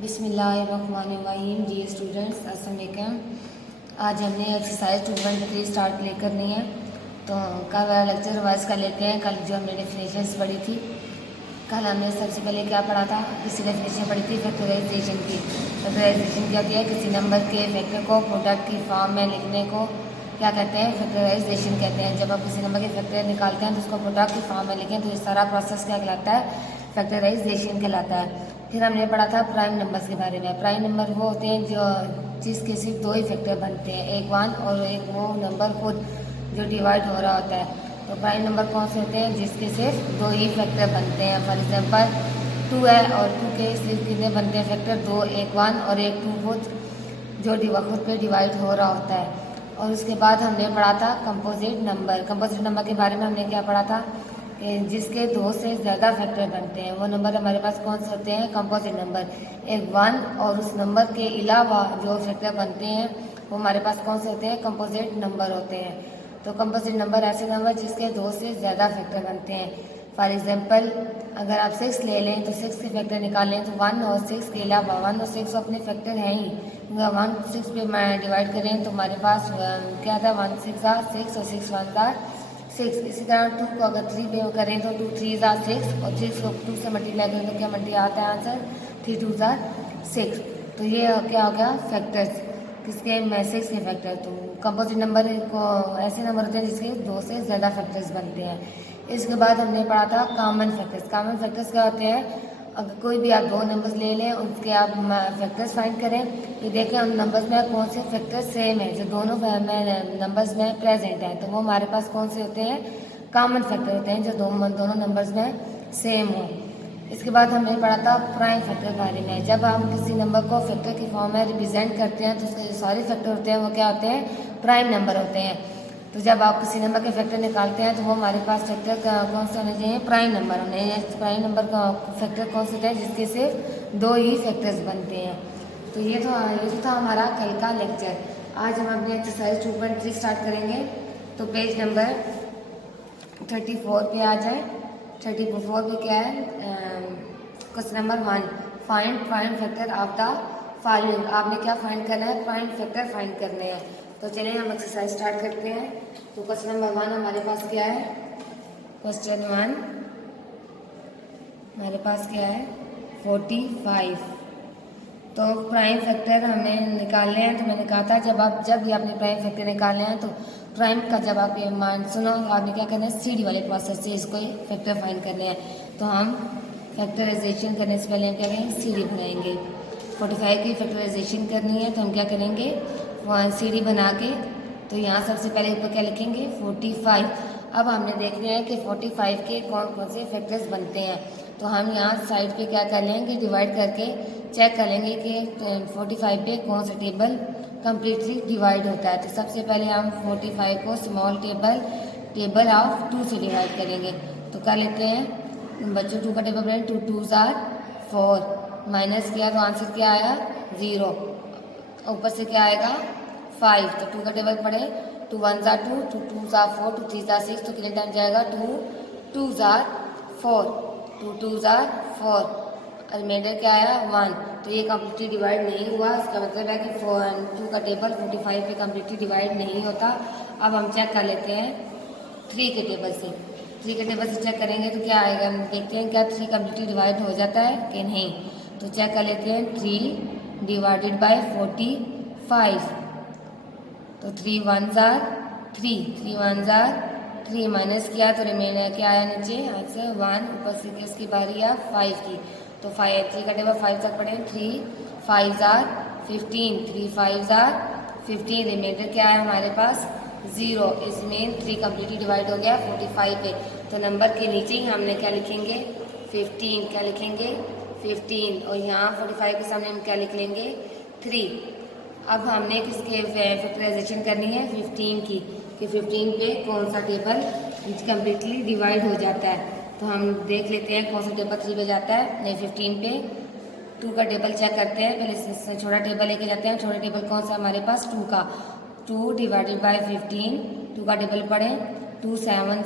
बिस्मिल्लाहिर्रहमानिर्रहीम। जी स्टूडेंट्स, अस्सलाम वालेकुम। आज हमने एक्सरसाइज 2.3 स्टार्ट प्ले करनी है। तो कल वाला लेक्चर रिवाइज कर लेते हैं। कल जो हमने डेफिनेशंस पढ़ी थी, कल हमने सबसे पहले क्या पढ़ा था? किसी डेफिनेशन पढ़ी थी फैक्टराइजेशन की। फैक्टराइजेशन क्या किया? किसी नंबर के फैक्टर को प्रोडक्ट की फॉर्म में लिखने को क्या कहते हैं? फैक्टराइजेशन कहते हैं। जब आप किसी नंबर के फैक्टर निकालते हैं तो उसको प्रोडक्ट की फॉर्म में लिखें तो इस सारा प्रोसेस क्या कहलाता है? फैक्टराइजेशन कहलाता है। फिर हमने पढ़ा था प्राइम नंबर्स के बारे में। प्राइम नंबर वो होते हैं जो जिसके सिर्फ दो ही फैक्टर बनते हैं, एक 1 और एक वो नंबर खुद जो डिवाइड हो रहा होता है। तो प्राइम नंबर कौन से होते हैं? जिसके सिर्फ दो ही फैक्टर बनते हैं। फॉर एग्जांपल 2 है और 2 के सिर्फ कितने बनते हैं फैक्टर? 2, एक 1 और एक 2 खुद जो खुद पे डिवाइड हो रहा होता है। और उसके बाद हमने पढ़ा था कंपोजिट नंबर। कंपोजिट नंबर के बारे में हमने क्या पढ़ा था? जिसके दो से ज़्यादा फैक्टर बनते हैं वो नंबर हमारे पास कौन से होते हैं? Composite number. एक 1 और उस नंबर के अलावा जो फैक्टर बनते हैं वो हमारे पास कौन से होते हैं? कंपोजिट नंबर होते हैं। तो कंपोजिट नंबर ऐसे नंबर जिसके दो से ज़्यादा फैक्टर बनते हैं। फॉर एग्जांपल अगर आप 6 ले लें तो 6 के फैक्टर निकालें तो 1 और 6 के अलावा 1 और 6 अपने फैक्टर हैं ही। अगर 1 6 पे डिवाइड करें तो हमारे पास क्या था? 1 6 6 और 6 1 6। इसी तरह 2 को अगर 3 पे करें तो 2 3 6 और 6 को 2 से मल्टीप्लाई करें तो क्या मल्टी आता है आंसर? 3 2 6। तो ये क्या हो गया? फैक्टर्स किसके? में 6 के फैक्टर। तो कंपोजिट नंबर को ऐसे नंबर होते हैं जिसके दो से ज़्यादा फैक्टर्स बनते हैं। इसके बाद हमने पढ़ा था कॉमन फैक्टर्स। कॉमन फैक्टर्स क्या होते हैं? अगर कोई भी आप दो नंबर्स ले लें उसके आप फैक्टर्स फाइंड करें तो देखें उन नंबर्स में कौन से फैक्टर सेम है जो दोनों नंबर्स में प्रेजेंट है। तो वो हमारे पास कौन से होते हैं? कॉमन फैक्टर होते हैं जो दोनों नंबर्स में सेम हो। इसके बाद हमने पढ़ा था प्राइम फैक्टर के बारे में। जब हम किसी नंबर को फैक्टर की फॉर्म में रिप्रेजेंट करते हैं तो उसके जो सारे फैक्टर होते हैं वो क्या होते हैं? प्राइम नंबर होते हैं। तो जब आप किसी नंबर के फैक्टर निकालते हैं तो वो हमारे पास फैक्टर कौन से होने चाहिए? प्राइम नंबर होने चाहिए। प्राइम नंबर का फैक्टर कौन से होते हैं? जिसके सिर्फ दो ही फैक्टर्स बनते हैं। तो ये तो था हमारा कल का लेक्चर। आज हम अपनी एक्सरसाइज 2.3 स्टार्ट करेंगे। तो पेज नंबर 34 पे आ जाए। 34 पे क्या है? Question number 1, find prime factor of the following. आपने क्या फाइंड करना है? प्राइम फैक्टर फाइंड करने हैं। तो चलिए हम एक्सरसाइज स्टार्ट करते हैं। तो क्वेश्चन नंबर 1 हमारे पास क्या है? क्वेश्चन 1 हमारे पास क्या है? 45। तो प्राइम फैक्टर हमें निकालने हैं। तो मैंने कहा था जब भी आपने प्राइम फैक्टर निकालने हैं तो प्राइम का जब आप ये मान सुनो आपने क्या करना है? सीडी वाले प्रोसेस से इसको फैक्टर फाइंड करने हैं। तो हम फैक्टराइजेशन करने से पहले हम क्या करेंगे? सीडी बनाएंगे। 45 की फैक्टराइजेशन करनी है तो हम क्या करेंगे? सीडी बना के तो यहाँ सबसे पहले ऊपर क्या लिखेंगे? 45। अब हमने देखना है कि 45 के कौन कौन से फैक्टर्स बनते हैं। तो हम यहाँ साइड पे क्या कर लेंगे? डिवाइड करके चेक कर लेंगे कि 45 पे कौन सा टेबल कम्प्लीटली डिवाइड होता है। तो सबसे पहले हम 45 को स्मॉल टेबल ऑफ 2 से डिवाइड करेंगे। तो कर लेते हैं बच्चों। 2 का टेबल बनाए। 2 2 4 माइनस किया तो आंसर क्या आया? 0। ऊपर से क्या आएगा? 5। तो 2 का टेबल पढ़े। 2 1 2 2 2 4 2 3 6। तो कितने टाइम जाएगा? 2 2 4 2 2 4 और रिमाइंडर क्या आया? 1। तो ये कम्प्लीटली डिवाइड नहीं हुआ। इसका मतलब है कि 2 का टेबल 45 पे कम्प्लीटली डिवाइड नहीं होता। अब हम चेक कर लेते हैं 3 के टेबल से। 3 के टेबल से चेक करेंगे तो क्या आएगा? हम देखते हैं क्या 3 कम्प्लीटली डिवाइड हो जाता है कि नहीं। तो चेक कर लेते हैं 3 डिवाइडेड बाय 45। तो 3 1 3 3 1 3 माइनस किया तो रिमेंडर क्या आया? नीचे आंसर 1। ऊपर से इसकी बारी आ 5 की। तो 3 का टेबल 5 तक पढ़े। 3 5 15 3 5 15। रिमाइंडर क्या है हमारे पास? 0। इसमें 3 कम्प्लीटली डिवाइड हो गया 45 पे। तो नंबर के नीचे ही हमने क्या लिखेंगे? 15। क्या लिखेंगे? 15। और यहाँ 45 के सामने हम क्या लिख लेंगे? 3। अब हमने किसके फैक्टराइजेशन करनी है? 15 की कि 15 पे कौन सा टेबल कम्प्लीटली डिवाइड हो जाता है। तो हम देख लेते हैं कौन सा टेबल 3 पे जाता है। नहीं 15 पे 2 का टेबल चेक करते हैं। पहले इससे छोटा टेबल लेके जाते हैं। छोटा टेबल कौन सा हमारे पास? 2 का। 2 डिवाइडेड बाय 15। 2 का टेबल पढ़ें। 2 7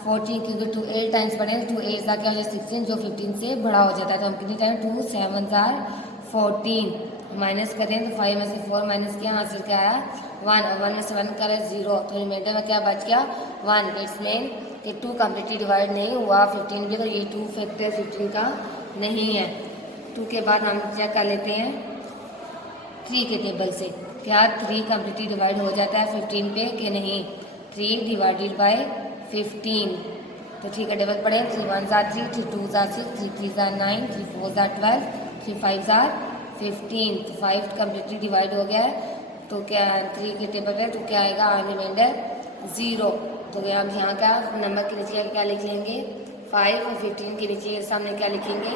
14, क्योंकि 2 8 टाइम्स पढ़े 2 8 ज़ा क्या हो जाए 16, जो 15 से बड़ा हो जाता है। तो हम कितने टाइम 2 7 ज़ार 14 माइनस करें तो 5 में से 4 माइनस किया, आंसर क्या आया 1, और 1 में से 1 करें 0, तो रिमाइंडर में क्या बच गया 1। इट्स मीन कि 2 कम्प्लीटली डिवाइड नहीं हुआ 15 भी, तो ये 2 फैक्टर 15 का नहीं है। 2 के बाद हम चेक कर लेते हैं 3 के टेबल से, क्या 3 कम्प्लीटली डिवाइड हो जाता है 15 पे कि नहीं। 3 डिवाइडेड बाय 15, तो 3 का टेबल पढ़ें 3 1 ज़ा 3, 3 2 ज़ा 6, 3 3 ज़ा 9, 3 4 ज़ा 12, 3 5 ज़ा 15, तो 5 कम्प्लीटली डिवाइड हो गया है। तो क्या 3 के टेबल पे तो क्या आएगा रिमाइंडर 0। तो क्या हम यहाँ क्या नंबर के नीचे क्या लिख लेंगे 5, और 15 के नीचे सामने क्या लिखेंगे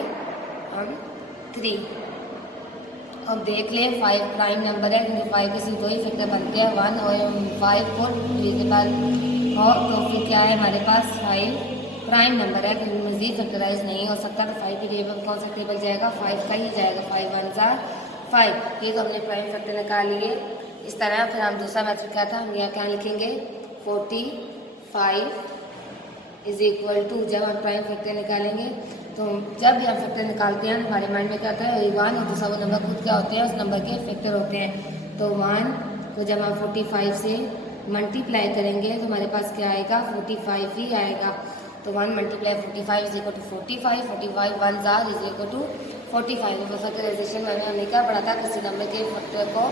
हम 3। अब देख लें 5 प्राइम नंबर है, क्योंकि 5 के सिर्फ 2 ही फैक्टर बनते हैं 1 और 5 को डिविजिबल हो, तो फिर क्या है हमारे पास 5 प्राइम नंबर है, क्योंकि मजीद फैक्टराइज नहीं हो सकता। तो 5 के टेबल कौन सा टेबल जाएगा 5 का ही जाएगा, 5 1 ज़ा 5। ये तो हमने प्राइम फैक्टर निकाल लिए। इस तरह फिर हम दूसरा मेथड क्या था, हम यहाँ क्या लिखेंगे 45 इज इक्वल टू, जब हम प्राइम फैक्टर निकालेंगे तो जब भी हम फैक्टर निकालते हैं हमारे माइंड में क्या होता है 1 और दूसरा वो नंबर खुद क्या होते हैं उस नंबर के फैक्टर होते हैं। तो 1 को जब हम 45 से मल्टीप्लाई करेंगे तो हमारे पास क्या आएगा 45 ही आएगा। तो 1 मल्टीप्लाई 45 इज इक्वल टू 45, 45 1 ज़ार इज इक्वल टू 45। तो फैक्टराइजेशन मैंने हमने क्या पढ़ा था, किसी नंबर के फैक्टर को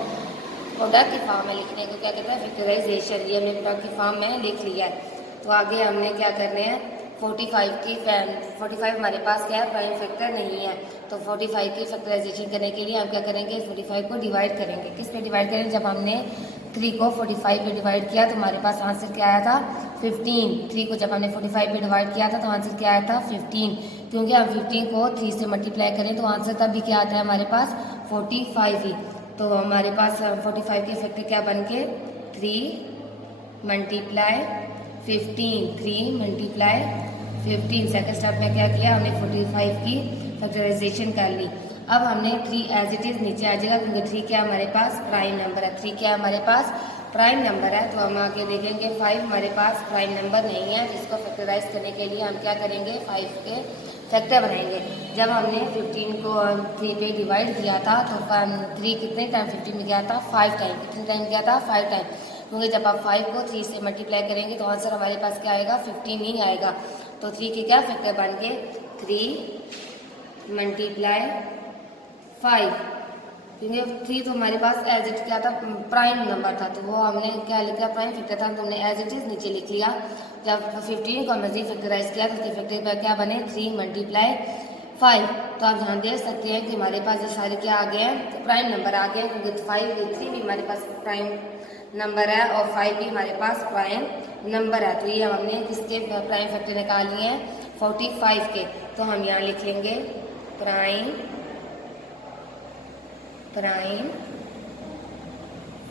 प्रोडक्ट की फॉर्म में लिखने को क्या कहते हैं फैक्टराइजेशन। ये हमने प्रोडक्ट की फॉर्म में लिख लिया है। तो आगे हमने क्या करने हैं 45 हमारे पास क्या है प्राइम फैक्टर नहीं है, तो 45 की फैक्टराइजेशन करने के लिए हम क्या करेंगे 45 को डिवाइड करेंगे। किस पे डिवाइड करेंगे, जब हमने 3 को 45 पे डिवाइड किया तो हमारे पास आंसर क्या आया था 15। 3 को जब हमने 45 पे डिवाइड किया था तो आंसर क्या आया था 15, क्योंकि हम 15 को 3 से मल्टीप्लाई करें तो आंसर तब भी क्या आता है हमारे पास 45 ही। तो हमारे पास 45 के फैक्टर क्या बन के 3 मल्टीप्लाई 15, 3 मल्टीप्लाई 15। सेकेंड स्टेप में क्या किया हमने 45 की फैक्टराइजेशन कर ली। अब हमने 3 एज इट इज़ नीचे आ जाएगा, क्योंकि 3 क्या हमारे पास प्राइम नंबर है, 3 क्या हमारे पास प्राइम नंबर है। तो हम आगे देखेंगे 5 हमारे पास प्राइम नंबर नहीं है, जिसको फैक्टराइज करने के लिए हम क्या करेंगे 5 के फैक्टर बनाएंगे। जब हमने 15 को 3 पे डिवाइड किया था तो 3 कितने टाइम 15 में गया था 5 टाइम, कितने टाइम गया था 5 टाइम, क्योंकि जब आप 5 को 3 से मल्टीप्लाई करेंगे तो आंसर हमारे पास क्या आएगा 15 ही आएगा। तो 3 के क्या फैक्टर बन के 3 मल्टीप्लाई 5, क्योंकि 3 तो हमारे पास एज इट क्या था प्राइम नंबर था, तो वो हमने क्या लिखा प्राइम फैक्टर था, तो हमने एज इट इज नीचे लिख लिया। जब 15 को मजीद फैक्टराइज किया तो उसके फैक्टर पर क्या बने 3 मल्टीप्लाई 5। तो आप यहाँ देख सकते हैं कि हमारे पास ये सारे क्या आ गए हैं तो प्राइम नंबर आ गए, क्योंकि 3 भी हमारे पास प्राइम नंबर है और 5 भी हमारे पास प्राइम नंबर है। तो ये हमने किसके प्राइम फैक्टर निकाल लिए हैं 45 के। तो हम यहाँ लिख लेंगे प्राइम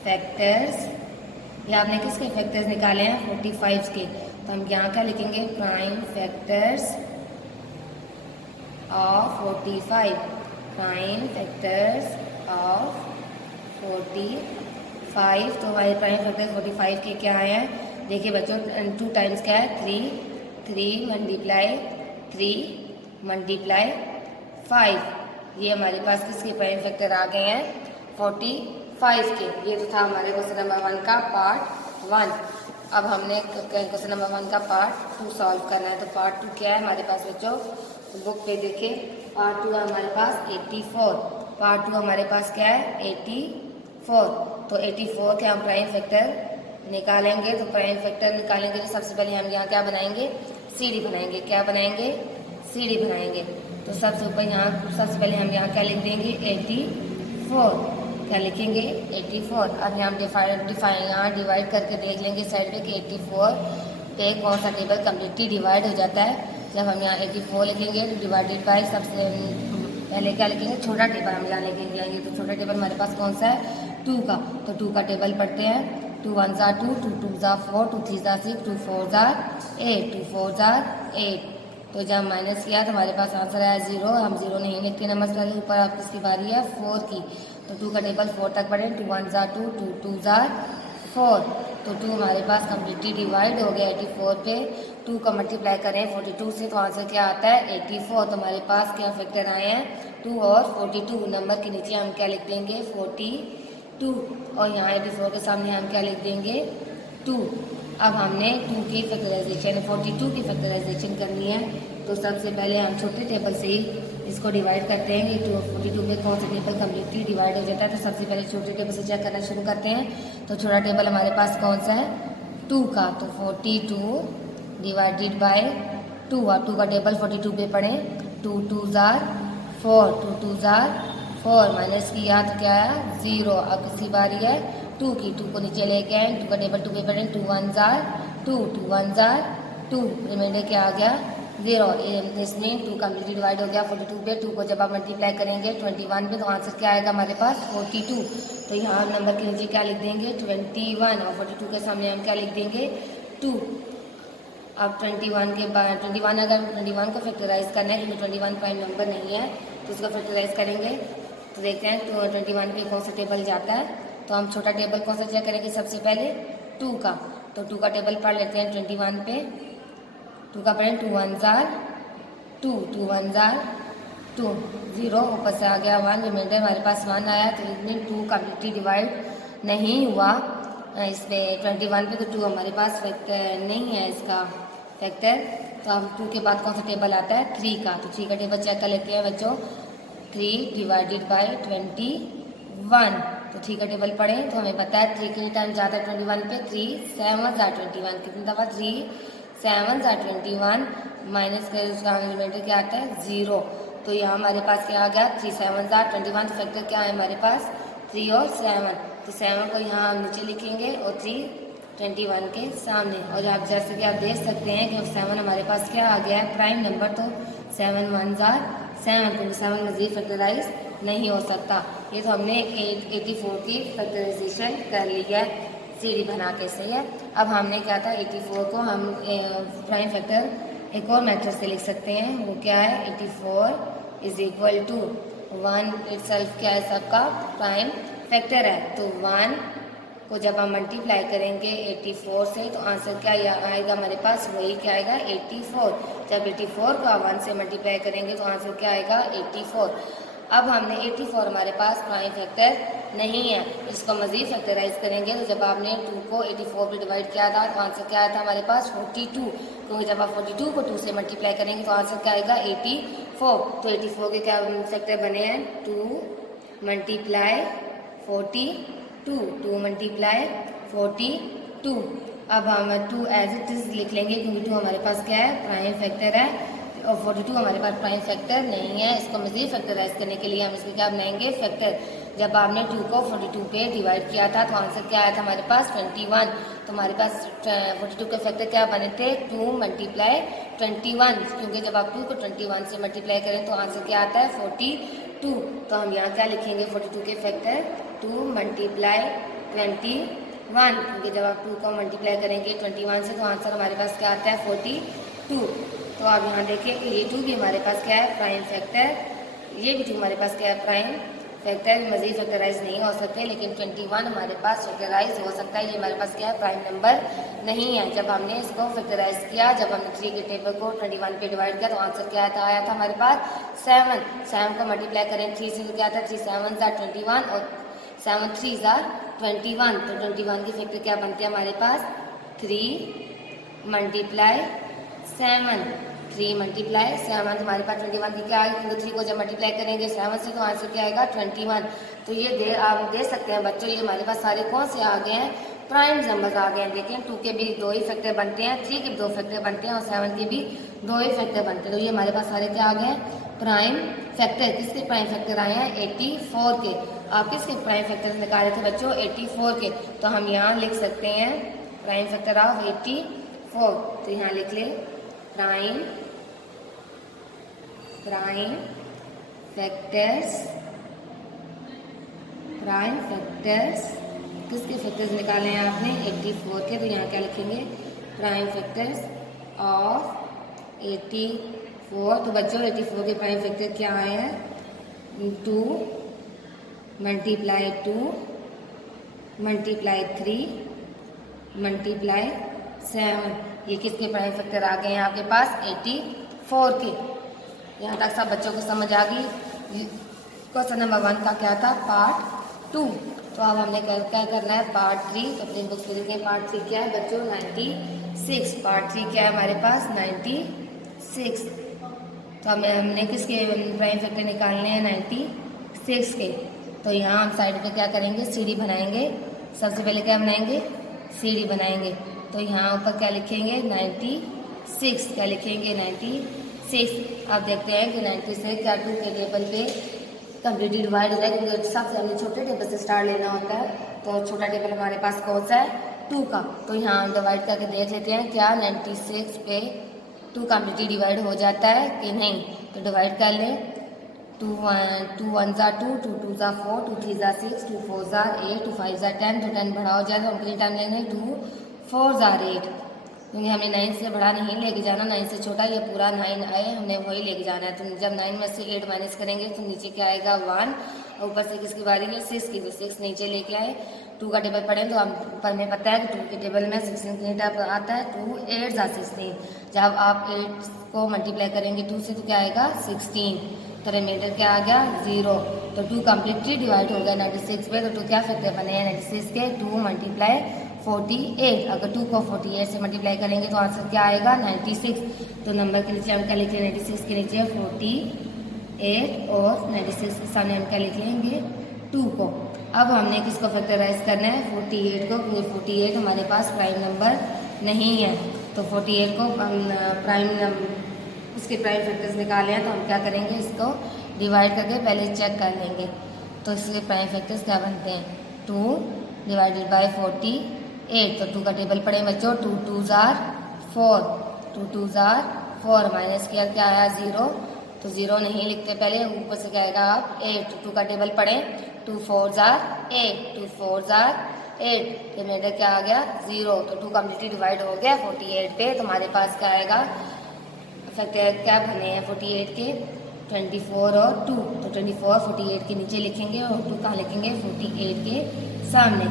फैक्टर्स, ये आपने किसके फैक्टर्स निकाले हैं 45 के। तो हम यहाँ क्या लिखेंगे prime factors of 45, prime factors of 45। तो हमारे प्राइम फैक्टर्स 45 के क्या हैं, देखिए बच्चों 2 टाइम्स क्या है 3 मल्टीप्लाई 3 मल्टीप्लाई 5। ये हमारे पास किसके प्राइम फैक्टर आ गए हैं 45 के। ये तो था हमारे क्वेश्चन नंबर 1 का पार्ट 1। अब हमने क्वेश्चन नंबर 1 का पार्ट 2 सॉल्व करना है। तो पार्ट 2 क्या है हमारे पास बच्चों, बुक पे देखिए पार्ट 2 है हमारे पास 84। पार्ट 2 हमारे पास क्या है 84। तो 84 के हम प्राइम फैक्टर निकालेंगे। तो प्राइम फैक्टर निकालेंगे तो सबसे पहले हम यहाँ क्या बनाएंगे सीढ़ी बनाएंगे। क्या बनाएंगे सीढ़ी बनाएंगे। तो सबसे ऊपर यहाँ सबसे पहले हम यहाँ क्या लिख देंगे 84, क्या लिखेंगे 84। अब यहाँ डिफाइन यहाँ डिवाइड करके देख लेंगे साइड पे कि 84 पे कौन सा टेबल कम्प्लीटली डिवाइड हो जाता है। जब हम यहाँ 84 लिखेंगे तो डिवाइडेड बाय सबसे पहले क्या लिखेंगे छोटा टेबल हम यहाँ लिखेंगे। तो छोटा टेबल हमारे पास कौन सा है 2 का। तो 2 का टेबल पढ़ते हैं 2 1 ज़ा 2, 2 2 ज़ा 4, 2 3 ज़ा 6, 2 4 ज़ा 8, 2 4 ज़ा 8। तो जब माइनस किया तो हमारे पास आंसर आया 0। हम 0 नहीं लिखते नंबर के ऊपर, आप किसकी बारी है 4 की। तो 2 का टेबल 4 तक पढ़े 2 1 ज़ा 2, 2 2 ज़ा 4। तो 2 हमारे पास कम्प्लीटली डिवाइड हो गया 84 पे। 2 का मल्टीप्लाई करें 42 से तो आंसर क्या आता है 84। तो हमारे पास क्या फैक्टर आए हैं 2 और 42। नंबर के नीचे हम क्या लिख देंगे 42 और यहाँ 84 के सामने हम क्या लिख देंगे 2। अब हमने 2 की फैक्टराइजेशन 42 की फैक्टराइजेशन करनी है। तो सबसे पहले हम छोटे टेबल से ही इसको डिवाइड करते हैं कि 42 में कौन सा टेबल कम्प्लीटली डिवाइड हो जाता है। तो सबसे पहले छोटे टेबल से चेक करना शुरू करते हैं। तो छोटा टेबल हमारे पास कौन सा है 2 का। तो 42 डिवाइडेड बाय 2। आप 2 का टेबल 42 पे पढ़ें। 2 2 जार 4, 2 2 जार 4 माइनस किया तो क्या आया 0। अब किसी बारी है 2 की। 2 को नीचे लेके आए 2 का टेबल 2 पे पढ़ें। 2 1 जार 2, 2 1 जार 2, रिमाइंडर क्या आ गया 0। इसमें 2 कम्प्लीटली डिवाइड हो गया 42 पे। 2 को जब आप मल्टीप्लाई करेंगे 21 पे तो आंसर क्या आएगा हमारे पास 42। तो यहाँ हम नंबर के नीचे क्या लिख देंगे 21 और 42 के सामने हम क्या लिख देंगे 2। अब 21 के बाद 21 अगर 21 को फैक्टराइज करना है क्योंकि 21 प्राइम नंबर नहीं है तो उसको फैक्टराइज करेंगे। तो देखते हैं तो 21 पे कौन सा टेबल जाता है। तो हम छोटा टेबल कौन सा चेक करेंगे सबसे पहले 2 का। तो 2 का टेबल पढ़ लेते हैं 21 पे। 2 का पढ़ें 2 1 जार 2, 2 1 जार 2, 0 ऊपर से आ गया 1, रिमाइंडर हमारे पास 1 आया। तो इसमें 2 कम्प्लीटली डिवाइड नहीं हुआ इसमें 21 पे। तो 2 हमारे पास फैक्टर नहीं है इसका फैक्टर। तो अब 2 के बाद कौन सा टेबल आता है 3 का। तो 3 का टेबल चेक कर लेते हैं बच्चों। 3 डिवाइडेड बाय 21। तो 3 का टेबल पढ़ें तो हमें पता है 3 कितने टाइम जाता है 21 पे 3 7 जार 21। कितनी दफ़ा 3 7 जार 21 माइनस कर उसका रिमाइंडर क्या आता है 0। तो यहाँ हमारे पास क्या आ गया 3 7 जार 21। तो फैक्टर क्या है हमारे पास 3 और 7। तो 7 को यहाँ हम नीचे लिखेंगे और 3 21 के सामने। और आप जैसे कि आप देख सकते हैं कि 7 हमारे पास क्या आ गया है प्राइम नंबर। तो 7 1 जार 7 क्योंकि 7 मज़ीद फैक्टराइज नहीं हो सकता। ये तो हमने 84 की फैक्टराइजेशन कर ली है सीढ़ी बना के। सही है। अब हमने क्या था 84 को हम प्राइम फैक्टर एक और मेथड से लिख सकते हैं। वो क्या है 84 इज इक्वल टू 1 इटसेल्फ क्या है सबका प्राइम फैक्टर है। तो 1 को जब हम मल्टीप्लाई करेंगे 84 से तो आंसर क्या आएगा हमारे पास वही क्या आएगा 84। जब 84 को 1 से मल्टीप्लाई करेंगे तो आंसर क्या आएगा 84। अब हमने 84 हमारे पास प्राइम फैक्टर नहीं है। इसको मज़ीद फैक्टराइज करेंगे तो जब आपने 2 को 84 पे डिवाइड किया था तो आंसर क्या आया था हमारे पास 42। क्योंकि जब आप 42 को 2 से मल्टीप्लाई करेंगे तो आंसर क्या आएगा 84। तो 84 के क्या फैक्टर बने हैं 2 मल्टीप्लाई 42, 2 मल्टीप्लाई 42। अब हम 2 एज इट इज लिख लेंगे क्योंकि 2 हमारे पास क्या है प्राइम फैक्टर है और 42 हमारे पास प्राइम फैक्टर नहीं है। इसको मज़ीद फैक्टराइज करने के लिए हम इसके क्या बनाएंगे फैक्टर। जब आपने 2 को 42 पे डिवाइड किया था तो आंसर क्या आया था हमारे पास 21। तो हमारे पास 42 के फैक्टर क्या बने थे 2 मल्टीप्लाई 21। क्योंकि जब आप 2 को 21 से मल्टीप्लाई करें तो आंसर क्या आता है 42। तो हम यहाँ क्या लिखेंगे 42 के फैक्टर 2 मल्टीप्लाई 21। क्योंकि जब आप 2 को मल्टीप्लाई करेंगे 21 से तो आंसर हमारे पास क्या आता है 42। तो आप यहाँ देखिए कि ये 2 भी हमारे पास क्या है प्राइम फैक्टर। ये भी 2 हमारे पास क्या है प्राइम फैक्टर। मज़ीद फैक्टराइज नहीं हो सकते लेकिन 21 हमारे पास फैक्टराइज हो सकता है। ये हमारे पास क्या है प्राइम नंबर नहीं है। जब हमने इसको फैक्टराइज किया जब हमने 3 के टेबल को 21 पे डिवाइड किया तो आंसर क्या आया था हमारे पास 7 को मल्टीप्लाई करें 3 से तो क्या था 3 7 जार 21 और 7 3 जार 21। तो 21 के फैक्टर क्या बनते हैं हमारे पास 3 मल्टीप्लाई 7, 3 मल्टीप्लाई 7। हमारे पास 21 की क्या आएगी क्योंकि 3 को जब मल्टीप्लाई करेंगे 7 से तो आंसर क्या आएगा 21। तो ये आप दे सकते हैं बच्चों ये हमारे पास सारे कौन से आ गए हैं प्राइम नंबर आ गए हैं। देखें 2 के भी 2 ही फैक्टर बनते हैं 3 के भी 2 फैक्टर बनते हैं और 7 के भी 2 ही फैक्टर बनते हैं। तो ये हमारे पास सारे क्या आ गए हैं प्राइम फैक्टर। किसके प्राइम फैक्टर आए हैं 84 के। आप किसके प्राइम फैक्टर निकाले थे बच्चों 84 के। तो हम यहाँ लिख सकते हैं प्राइम फैक्टर ऑफ 84। तो यहाँ लिख ले प्राइम फैक्टर्स किसके फैक्टर्स निकाले हैं आपने 84 के। तो यहाँ क्या लिखेंगे प्राइम फैक्टर्स ऑफ 84। तो बच्चों 84 के प्राइम फैक्टर क्या आए हैं 2 मल्टीप्लाई 2 मल्टीप्लाई 3 मल्टीप्लाई 7, ये किसके प्राइम फैक्टर आ गए हैं आपके पास 84 के। यहाँ तक सब बच्चों को समझ आ गई। क्वेश्चन नंबर 1 का क्या था, पार्ट 2। तो अब हमने क्या करना है, पार्ट 3। तो अपनी बुक्स में देखें पार्ट 3 क्या है बच्चों, 96। पार्ट 3 क्या है हमारे पास 96। तो हमने किसके प्राइम फैक्टर निकालने हैं 96 के। तो यहाँ हम साइड पे क्या करेंगे, सीढ़ी बनाएंगे। सबसे पहले क्या बनाएंगे, सीढ़ी बनाएंगे। तो यहाँ ऊपर क्या लिखेंगे 96, क्या लिखेंगे 96। अब देखते हैं कि 96 क्या 2 के टेबल पे कम्प्लीटली डिवाइड हो रहा है, क्योंकि सबसे हमें छोटे टेबल से स्टार्ट लेना होता है। तो छोटा टेबल हमारे पास कौन सा है, 2 का। तो यहाँ हम डिवाइड करके देख लेते हैं क्या 96 पे 2 कम्प्लीटली डिवाइड हो जाता है कि नहीं। तो डिवाइड कर लें, 2 1 ज़ा 2, 2 2 ज़ा 4, 2 3 ज़ा 6, 2 4 ज़ा 8, 2 5 ज़ा 10। तो 10 बड़ा हो जाएगा, हम कितनी टाइम लेंगे 2 4 ज़ा 8, क्योंकि हमें 9 से बड़ा नहीं लेके जाना, 9 से छोटा ये पूरा 9 आए हमने वही लेके जाना है। तो जब 9 में से 8 माइनस करेंगे तो नीचे क्या आएगा 1, और ऊपर से किसकी बारी है 6 की, तो 6 नीचे लेके आए। 2 का टेबल पढ़ें तो हम ऊपर में पता है कि 2 के टेबल में 16 कितने टाइप आता है, 2 8 ज़ा 16। जब आप 8 को मल्टीप्लाई करेंगे 2 से तो क्या आएगा 16, तो रिमाइंडर क्या आ गया 0। तो 2 कम्प्लीटली डिवाइड हो गया 96 पे। तो 2 क्या फैक्टर बने हैं 96 के, 2 मल्टीप्लाई 48। अगर 2 को 48 से मल्टीप्लाई करेंगे तो आंसर क्या आएगा 96। तो नंबर के नीचे हम क्या लिख लेंगे 96 के नीचे 48, और 96 के सामने हम क्या लिख लेंगे 2 को। अब हमने किसको फैक्टराइज करना है 48 को, क्योंकि 48 हमारे पास प्राइम नंबर नहीं है। तो 48 को हम इसके प्राइम फैक्टर्स निकाले हैं। तो हम क्या करेंगे, इसको डिवाइड करके पहले चेक कर लेंगे। तो इसके प्राइम फैक्टर्स क्या बनते हैं, 2 डिवाइडेड बाय 48। तो 2 का टेबल पढ़े बच्चों, 2 2 ज़ार 4, 2 2 ज़ार 4, माइनस किया क्या आया 0। तो 0 नहीं लिखते पहले, ऊपर से क्या आएगा आप 8। 2 का टेबल पढ़ें, 2 4 ज़ार 8, 2 4 ज़ार 8, रिमाइंडर क्या आ गया 0। तो 2 कम्प्लीटली डिवाइड हो गया 48 पे। तो हमारे पास क्या आएगा फैक्टर क्या बने हैं 48 के 24 और 2। तो 24 48 के नीचे लिखेंगे और 2 कहाँ लिखेंगे 48 के सामने।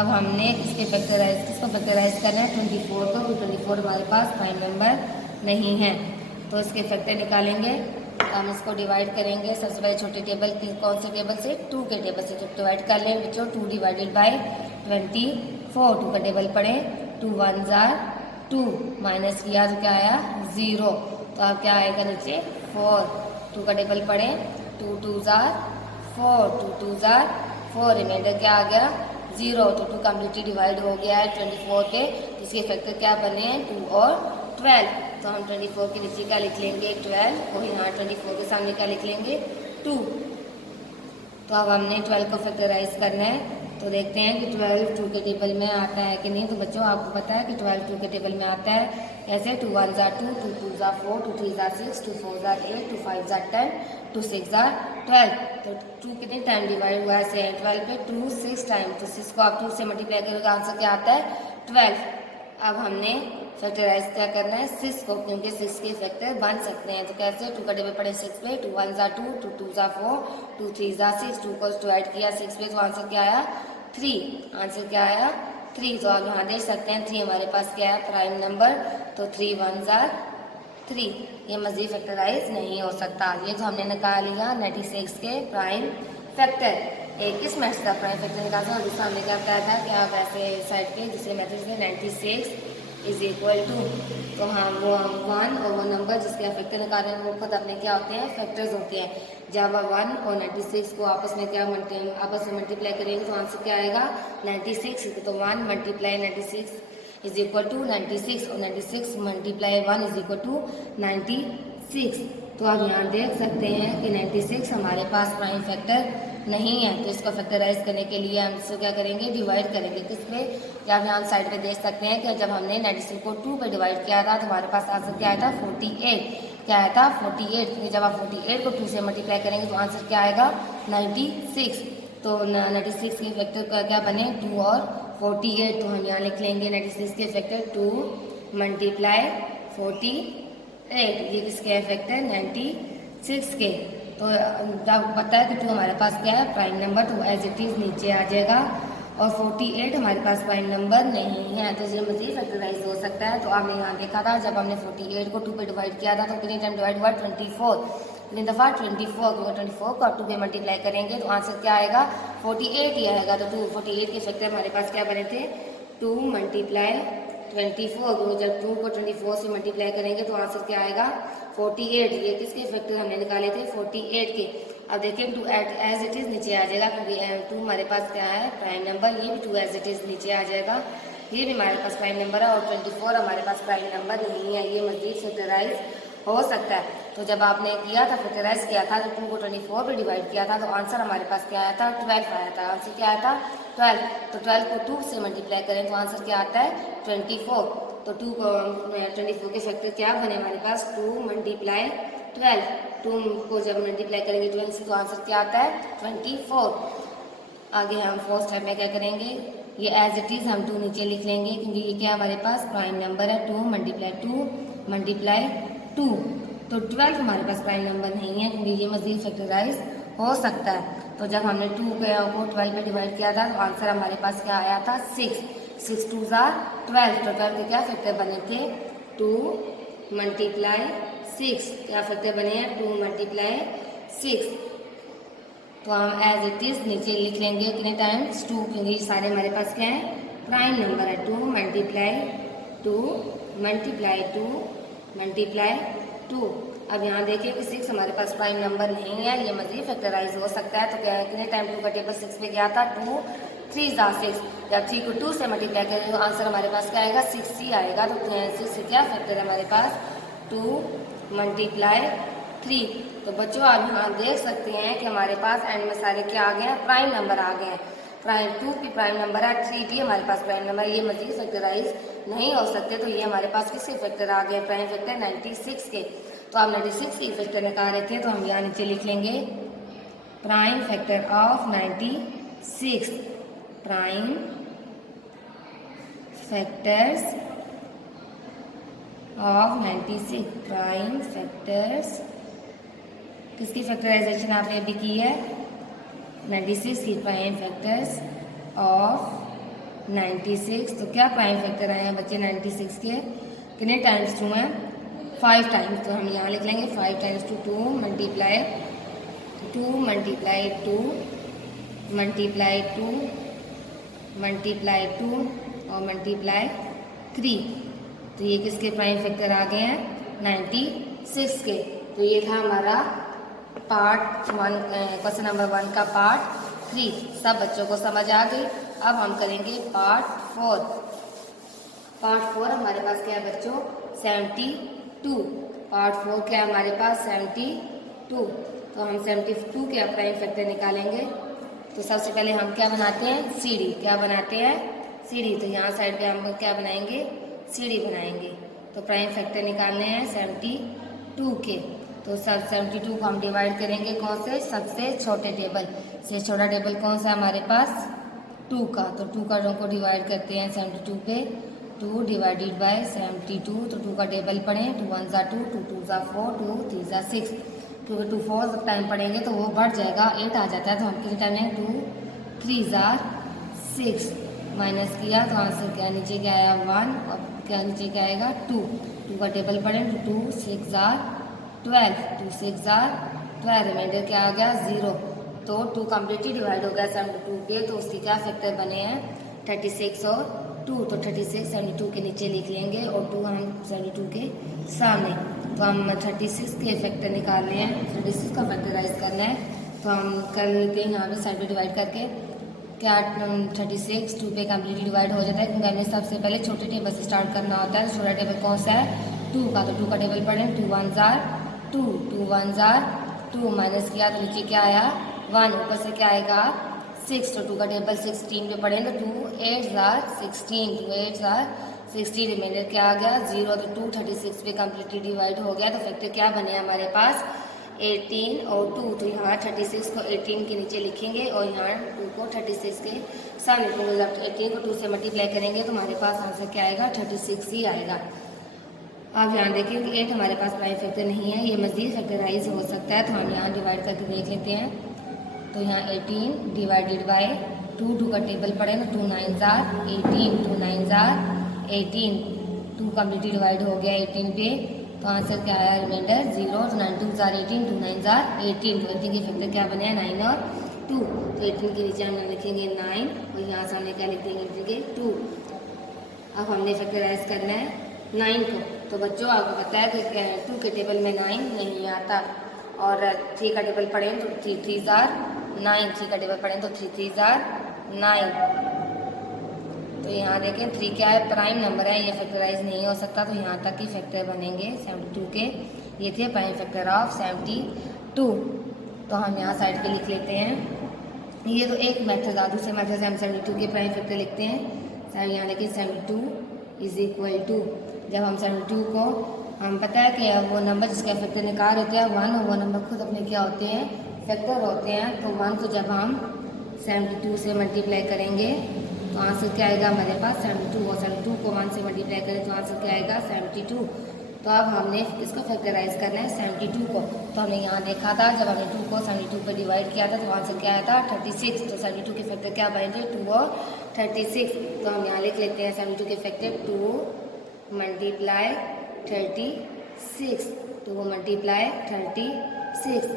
अब हमने किसको फैक्टराइज करना है 24 को, तो 24 हमारे पास प्राइम नंबर नहीं है। तो इसके फैक्टर निकालेंगे, हम इसको डिवाइड करेंगे। सबसे पहले छोटे टेबल कौन से टेबल से 2 के टेबल से डिवाइड कर लें बच्चों। 2 डिवाइडेड बाई 24, 2 का टेबल पढ़ें, 2 1 ज़ार 2, माइनस किया तो क्या आया 0। तो अब क्या आएगा नीचे 4। 2 का टेबल पढ़ें, 2 2 ज़ार 4, 2 2 ज़ार 4, रिमाइंडर क्या आ गया 0। तो 2 कम्प्लीटली डिवाइड हो गया है 24 पे। तो इसके फैक्टर क्या बने हैं 2 और 12। तो हम 24 के नीचे क्या लिख लेंगे 12, और यहाँ 24 के सामने क्या लिख लेंगे 2। तो अब हमने 12 को फैक्टराइज करना है। तो देखते हैं कि 12 2 के टेबल में आता है कि नहीं। तो बच्चों आपको पता है कि 12 2 के टेबल में आता है कैसे, 2 1 ज़ा 2, 2 2 ज़ा 4, 2 3 ज़ा 6, 2 4 ज़ा 8, 2 5 ज़ा 10, 2 6 ज़ा 12। तो 2 कितने टाइम डिवाइड हुआ है 12 पे 2 6 टाइम। तो 6 को आप 2 से मल्टीप्लाई करोगे आंसर क्या आता है 12। अब हमने फैक्टराइज क्या करना है 6 को, क्योंकि 6 के फैक्टर बन सकते हैं। तो कैसे 2 का टेबल पड़े 6 पे, 2 1 ज़ा 2, 2 2 ज़ा 4, 2 3 ज़ा 6, 2 को डिवाइड किया 6 पे तो आंसर क्या आया 3। आंसर क्या आया 3। तो आप यहाँ देख सकते हैं 3 हमारे पास क्या है प्राइम नंबर। तो 3 1 ज़ा 3, ये मज़ीद फैक्टराइज नहीं हो सकता। ये जो हमने निकाल लिया 96 के प्राइम फैक्टर। एक किस मैथड का प्राइम फैक्टर निकालना, और दूसरा हमने क्या बताया था कि आप ऐसे साइड पे दूसरे मेथड में 96 इज इक्वल टू, तो हाँ वो 1 और वो नंबर जिसके आप फैक्टर निकाल रहे हैं वो खुद अपने क्या होते हैं फैक्टर्स होते हैं। जब आप 1 और 96 को आपस में क्या आपस में मल्टीप्लाई करेंगे तो आंसर क्या आएगा 96। तो 1 मल्टीप्लाई 96 इज इक्वल टू 96, और 96 मल्टीप्लाई 1 इज इक्वल टू 96। तो आप यहाँ देख सकते हैं कि 96 हमारे पास प्राइम फैक्टर नहीं है। तो इसको फैक्टराइज करने के लिए हम इसको क्या करेंगे डिवाइड करेंगे किस पे, या फिर हम साइड पे देख सकते हैं कि जब हमने 96 को 2 पे डिवाइड किया था तो हमारे पास आंसर क्या आया था 48। क्या आया था 48, क्योंकि जब आप 48 को 2 से मल्टीप्लाई करेंगे तो आंसर क्या आएगा 96। तो 96 के फैक्टर क्या बने 2 और 48। तो हम यहाँ लिख लेंगे 96 के फैक्टर 2 मल्टीप्लाई 48, ये किसके है फैक्टर 96 के। तो जब पता है कि 2 हमारे पास क्या है प्राइम नंबर, तो एज इट इज़ नीचे आ जाएगा और 48 हमारे पास प्राइम नंबर नहीं है, तो ये मज़ीद फैक्टराइज हो सकता है। तो आपने यहाँ देखा था जब हमने 48 को 2 पे डिवाइड किया था तो कितनी टाइम डिवाइड हुआ 24, कितनी दफ़ा 24, 24 को आप 2 पे मल्टीप्लाई करेंगे तो आंसर क्या आएगा 48 ही आएगा। तो 48 के फैक्टर हमारे पास क्या बने थे 2 मल्टीप्लाई 24, तो जब 2 को 24 से मल्टीप्लाई करेंगे तो आंसर क्या आएगा 48। ये किसके फैक्टर हमने निकाले थे 48 के। अब देखिए 2 एज इट इज़ नीचे आ जाएगा क्योंकि 2 हमारे पास क्या है प्राइम नंबर, ये भी 2 एज इट इज़ नीचे आ जाएगा, ये भी हमारे पास प्राइम नंबर है। और 24 हमारे पास प्राइम नंबर नहीं है, ये मज़ीद फैक्टराइज हो सकता है। तो जब आपने किया था फैक्टराइज किया था तो 2 को 24 पे डिवाइड किया था तो आंसर हमारे पास क्या आया था 12 आया था। आंसर क्या आया था 12, तो 12 को 2 से मल्टीप्लाई करें तो आंसर क्या आता है 24। तो 2 को 24 के फैक्टर क्या बने हमारे पास 2 मल्टीप्लाई 12, 2 को जब मल्टीप्लाई करेंगे 12 से तो आंसर क्या आता है 24। आगे हम फर्स्ट स्टेप में क्या करेंगे, ये एज इट इज़ हम 2 नीचे लिख लेंगे क्योंकि ये क्या हमारे पास प्राइम नंबर है 2 मल्टीप्लाई 2, तो 12 हमारे पास प्राइम नंबर नहीं है क्योंकि ये मज़ीद फैक्टराइज हो सकता है। तो जब हमने 2 को 12 पे डिवाइड किया था तो आंसर हमारे पास क्या आया था 6, 6 2 12, तो 12 के क्या फैक्टर बने थे 2 मल्टीप्लाई 6, क्या फैक्टर बने हैं 2 मल्टीप्लाई 6। तो हम एज इट इज़ नीचे लिख लेंगे कितने टाइम्स 2, क्योंकि सारे हमारे पास क्या है प्राइम नंबर है 2 मल्टीप्लाई 2। अब यहाँ देखिए कि 6 हमारे पास प्राइम नंबर नहीं है, ये मज़ीद फैक्टराइज हो सकता है। तो क्या है कितने टाइम 2 का टेबल 6 पे गया था 2 3 6, जब 3 को 2 से मल्टीप्लाई करेंगे तो आंसर हमारे पास क्या आएगा 6 ही आएगा। तो 6 से क्या फैक्टर है हमारे पास 2 मल्टीप्लाई 3। तो बच्चों आप यहाँ देख सकते हैं कि हमारे पास एंड में सारे क्या आ गए हैं प्राइम नंबर आ गए हैं। प्राइम 2 भी प्राइम नंबर है, 3 भी हमारे पास प्राइम नंबर, ये मज़ीद फैक्टराइज नहीं हो सकते। तो ये हमारे पास किसके फैक्टर आ गए प्राइम फैक्टर 96 के। तो आप 96 के फैक्टर निकाल रहे थे तो हम यहाँ नीचे लिख लेंगे prime factor of 96, prime factors of 96, prime factors किसकी फैक्टराइजेशन आपने अभी की है 96 की, प्राइम फैक्टर्स ऑफ 96। तो क्या प्राइम फैक्टर आए हैं बच्चे 96 के, कितने टाइम्स 2 हैं 5 टाइम्स। तो हम यहाँ लिख लेंगे 5 टाइम्स 2 मल्टीप्लाई 2 और मल्टीप्लाई 3। तो ये किसके प्राइम फैक्टर आ गए हैं 96 के। तो ये था हमारा पार्ट 1, क्वेश्चन नंबर 1 का पार्ट 3। सब बच्चों को समझ आ गई। अब हम करेंगे पार्ट 4। पार्ट 4 हमारे पास क्या है बच्चों 72। पार्ट 4 क्या है हमारे पास 72। तो हम 72 के प्राइम फैक्टर निकालेंगे। तो सबसे पहले हम क्या बनाते हैं सीढ़ी, क्या बनाते हैं सीढ़ी। तो यहाँ साइड पे हम क्या बनाएंगे सीढ़ी बनाएंगे। तो प्राइम फैक्टर निकालने हैं 72 के। तो सब 72 को हम डिवाइड करेंगे कौन से सबसे छोटे टेबल से। छोटा टेबल कौन सा हमारे पास 2 का। तो 2 का को डिवाइड करते हैं 72 पे, 2 डिवाइडेड बाय 72। तो 2 का टेबल पढ़ें 2 1 2, 2 2 4, 2 3 6, क्योंकि 2 4 टाइम पढ़ेंगे तो वो बढ़ जाएगा 8 आ जाता है। तो हम कितने टाइम है 2 3 6 माइनस किया तो आंसर क्या नीचे क्या आया 1 और क्या नीचे क्या आएगा 2। 2 का टेबल पढ़ें 2 6 12, 2 6 12, रिमाइंडर क्या आ गया 0। तो 2 कम्प्लीटली डिवाइड हो गया 72 पे। तो उसके क्या फैक्टर बने हैं 36 और 2। तो 36 72 के नीचे लिख लेंगे और 2 हम 72 के सामने। तो हम 36 के फैक्टर निकालने हैं, 36 का फैक्टराइज करना है। तो हम कर लेते हैं यहाँ पे साइड पे डिवाइड करके क्या 36 2 पे कम्प्लीटली डिवाइड हो जाता है क्योंकि हमने सबसे पहले छोटे टेबल से स्टार्ट करना होता है। छोटा टेबल कौन सा है 2 का। तो 2 का टेबल पढ़ें 2 1 2, 2 1 2 माइनस किया तो नीचे क्या आया 1, ऊपर से क्या आएगा 6। तो 2 का टेबल 16 पे पढ़ें तो 2 8 16, 2 8 16, रिमाइंडर क्या आ गया 0। तो 2 36 पे कम्प्लीटली डिवाइड हो गया। तो फैक्टर क्या बने हमारे पास 18 और 2। तो यहाँ 36 को 18 के नीचे लिखेंगे और यहाँ 2 को 36 के सामने। तो 18 को 2 से मल्टीप्लाई करेंगे तो हमारे पास आंसर क्या आएगा 36 ही आएगा। आप यहाँ देखें कि 8 हमारे पास प्राइम फैक्टर नहीं है, ये मज़ीद फैक्टराइज हो सकता है। तो हम यहाँ डिवाइड करके देख लेते हैं। तो यहाँ 18 डिवाइडेड बाय टू का टेबल पढ़े ना, 2 9 जार 18, 2 9 जार 18, 2 कम्प्लीटली डिवाइड हो गया 18 पे, तो आंसर क्या आया रिमाइंडर 0, तो 9 2 जार 18, 2 9 जार 18, तो 18 के फैक्टर क्या बने हैं 9 और 2, तो 18 के नीचे हम लिखेंगे 9 और यहाँ से हमने क्या लिख देंगे 2। अब हमने फैक्टराइज करना है 9 को, तो बच्चों आपको पता है कि 2 के टेबल में 9 नहीं आता, और 3 का टेबल पढ़ें तो 3 3 जार 9, 3 का टेबल पढ़ें तो 3 3 जार 9। तो यहाँ देखें 3 क्या है, प्राइम नंबर है, ये फैक्टराइज नहीं हो सकता, तो यहाँ तक ही फैक्टर बनेंगे 72 के। ये थे प्राइम फैक्टर ऑफ 72, तो हम यहाँ साइड पे लिख लेते हैं। ये तो एक मेथड था, दूसरे मेथड से हम 72 के प्राइम फैक्टर लिखते हैं। सर यहाँ देखिए 72 इज इक्वल टू, जब हम 72 को हम पता है कि वो नंबर जिसका फैक्टर निकाल होते हैं 1, और वो नंबर खुद अपने क्या होते हैं फैक्टर होते हैं, तो 1 को जब हम 72 से मल्टीप्लाई करेंगे तो आंसर क्या आएगा हमारे पास 72, और 72 को 1 से मल्टीप्लाई करें तो आंसर क्या आएगा 72। तो अब हमने इसको फैक्टराइज करना है 72 को, तो हमने यहाँ देखा था जब हमने 2 को 72 पर डिवाइड किया था तो आंसर क्या आया था 36, तो 72 के फैक्टर क्या बने थे 2 और 36, तो हम यहाँ लिख लेते हैं 72 के फैक्टर 2 मल्टीप्लाई 36, 2 मल्टीप्लाई 36,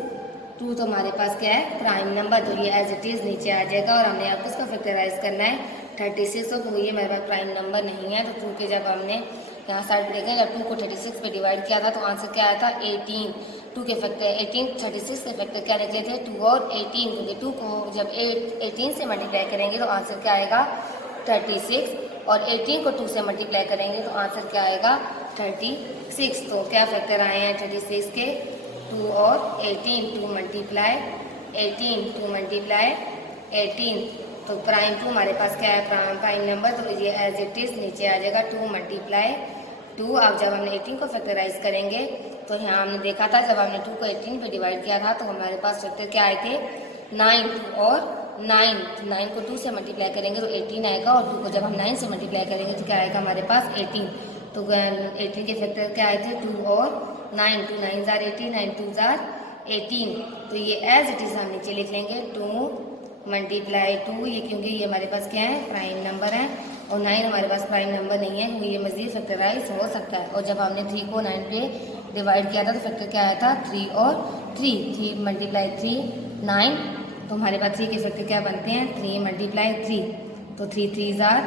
2 तो हमारे पास क्या है प्राइम नंबर, तो ये एज इट इज़ नीचे आ जाएगा, और हमने अब इसका फैक्टराइज करना है 36, तो ये मेरे पास प्राइम नंबर नहीं है, तो 2 के जब हमने यहाँ साइड देखें जब 2 को 36 पे डिवाइड किया था तो आंसर क्या आया था 18, 2 के फैक्टर 18, 36 के फैक्टर क्या निकले थे 2 और 18, क्योंकि 2 को जब 18 से मल्टीप्लाई करेंगे तो आंसर क्या आएगा 36, और 18 को 2 से मल्टीप्लाई करेंगे तो आंसर क्या आएगा 36, तो क्या फैक्टर आए हैं 36 के 2 और 18, 2 मल्टीप्लाई 18, 2 मल्टीप्लाई 18, तो प्राइम 2 हमारे पास क्या है प्राइम नंबर, तो ये एज इट इज नीचे आ जाएगा 2 मल्टीप्लाई 2। अब जब हमने 18 को फैक्टराइज करेंगे तो यहाँ हमने देखा था जब हमने 2 को 18 पे डिवाइड किया था तो हमारे पास फैक्टर क्या आए थे 9 और 9, तो 9 को 2 से मल्टीप्लाई करेंगे तो 18 आएगा, और 2 को जब हम 9 से मल्टीप्लाई करेंगे तो क्या आएगा हमारे पास 18, तो 18 के फैक्टर क्या आए थे 2 और 9, 2 9 जार 18, 9 2 जार 18, तो ये एज इट इज़ हम नीचे लिख लेंगे 2 मल्टीप्लाई 2, ये क्योंकि ये हमारे पास क्या है प्राइम नंबर है, और 9 हमारे पास प्राइम नंबर नहीं है, ये मज़ीद फैक्टराइज हो सकता है, और जब हमने 3 को 9 पे डिवाइड किया था तो फैक्टर क्या आया था 3 और 3 मल्टीप्लाई 3 9, तो हमारे पास 3 के फैक्टर क्या बनते हैं 3 मल्टीप्लाई 3, तो 3 3 जार